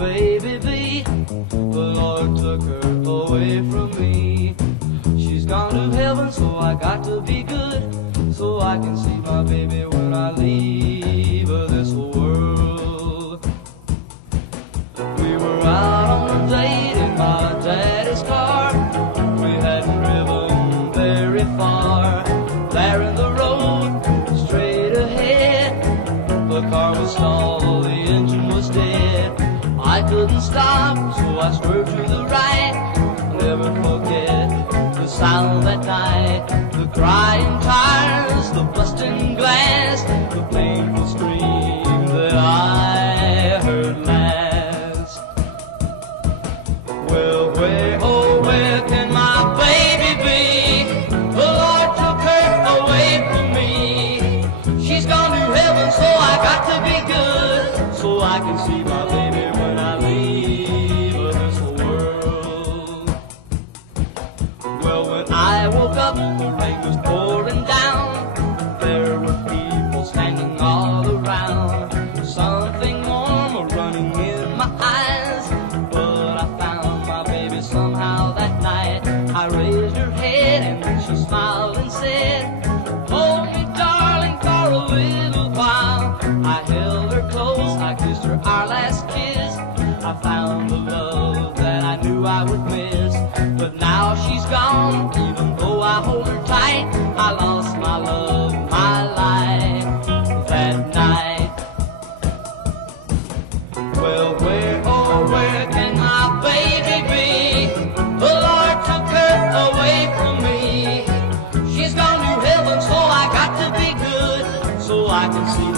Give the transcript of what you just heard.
baby be. The Lord took her away from me. She's gone to heaven, so I got to be good, so I can see my baby when I leave this world. We were out on a date in my daddy's car. We hadn't driven very far. There in the road, straight ahead, the car was stalled, the engine was dead. I couldn't stop, so I swerved to the right. Never forget the sound that night, the crying tires, the busting glass, the painful scream that I heard last. Well, where, oh, where can my baby be? The Lord took her away from me. She's gone to heaven, so I got to be good, so I can see my baby when I leave this world. Well, when I woke up, the rain was pouring down. There were people standing all around. Something warm running in my eyes, but I found my baby somehow that night. I raised her head and then she smiled and said, hold me, darling, for a little while. I held her close, I kissed her our last kiss. I found the love that I knew I would miss, but now she's gone. Even though I hold her tight, I lost my love, my life that night. Well, where, oh, where can my baby be? The Lord took her away from me. She's gone to heaven, so I got to be good, so I can see